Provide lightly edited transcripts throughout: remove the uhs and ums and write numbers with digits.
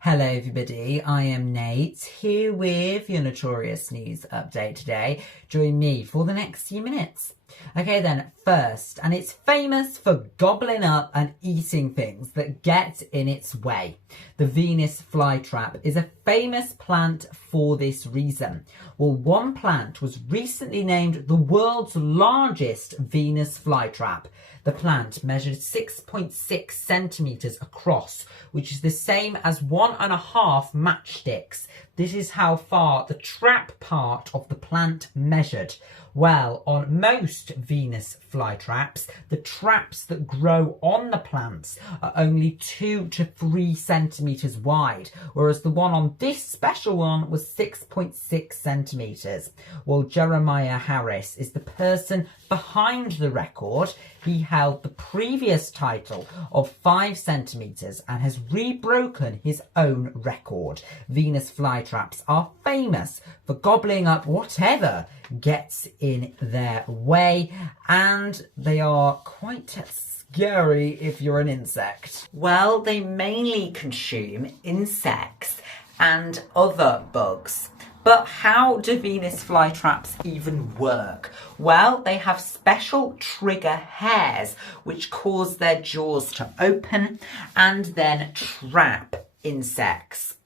Hello everybody, I am Nate, here with your Notorious News update today. Join me for the next few minutes. Okay then, first, and it's famous for gobbling up and eating things that get in its way. The Venus flytrap is a famous plant for this reason. Well, one plant was recently named the world's largest Venus flytrap. The plant measured 6.6 centimetres across, which is the same as 1.5 matchsticks. This is how far the trap part of the plant measured. Well, on most Venus flytraps, the traps that grow on the plants are only 2 to 3 centimetres wide, whereas the one on this special one was 6.6 centimetres. Well, Jeremiah Harris is the person behind the record. He held the previous title of 5 centimetres and has rebroken his own record. Venus flytraps are famous for gobbling up whatever gets in their way, and they are quite scary if you're an insect. Well, they mainly consume insects and other bugs. But how do Venus flytraps even work? Well, they have special trigger hairs which cause their jaws to open and then trap insects.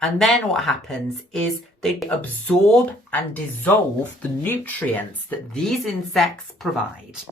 And then what happens is they absorb and dissolve the nutrients that these insects provide.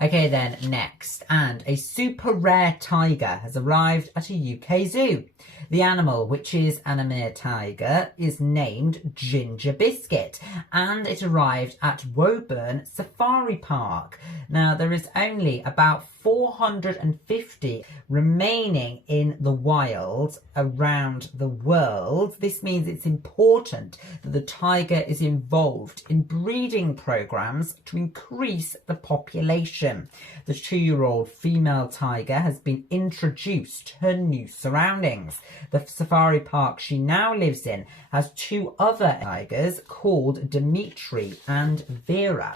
Okay then, next, and a super rare tiger has arrived at a UK zoo. The animal, which is an Amur tiger, is named Ginger Biscuit, and it arrived at Woburn Safari Park. Now, there is only about 450 remaining in the wild around the world. This means it's important that the tiger is involved in breeding programs to increase the population. The 2-year-old female tiger has been introduced to her new surroundings. The safari park she now lives in has 2 other tigers called Dimitri and Vera.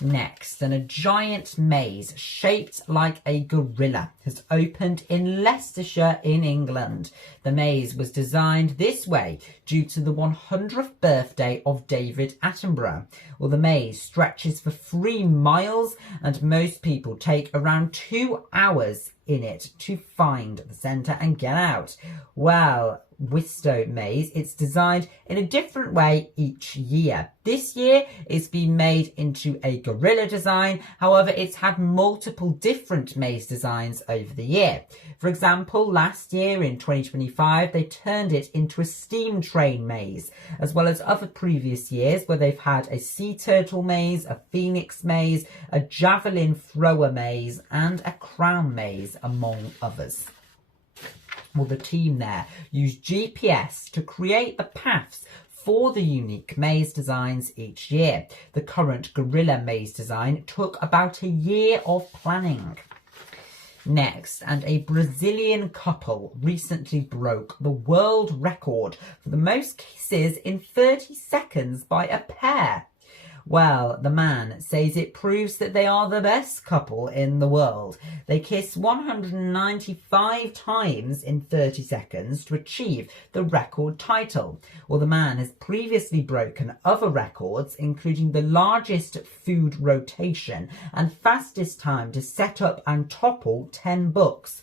Next, and a giant maze shaped like a gorilla has opened in Leicestershire in England. The maze was designed this way due to the 100th birthday of David Attenborough. Well, the maze stretches for 3 miles and most people take around 2 hours in it to find the centre and get out. Well, Wistow Maze, it's designed in a different way each year. This year it's been made into a gorilla design, however it's had multiple different maze designs over the year. For example, last year in 2025 they turned it into a steam train maze, as well as other previous years where they've had a sea turtle maze, a phoenix maze, a javelin thrower maze and a crown maze, among others. Well, the team there used GPS to create the paths for the unique maze designs each year. The current gorilla maze design took about a year of planning. Next, and a Brazilian couple recently broke the world record for the most kisses in 30 seconds by a pair. Well, the man says it proves that they are the best couple in the world. They kiss 195 times in 30 seconds to achieve the record title. Well, the man has previously broken other records, including the largest food rotation and fastest time to set up and topple 10 books.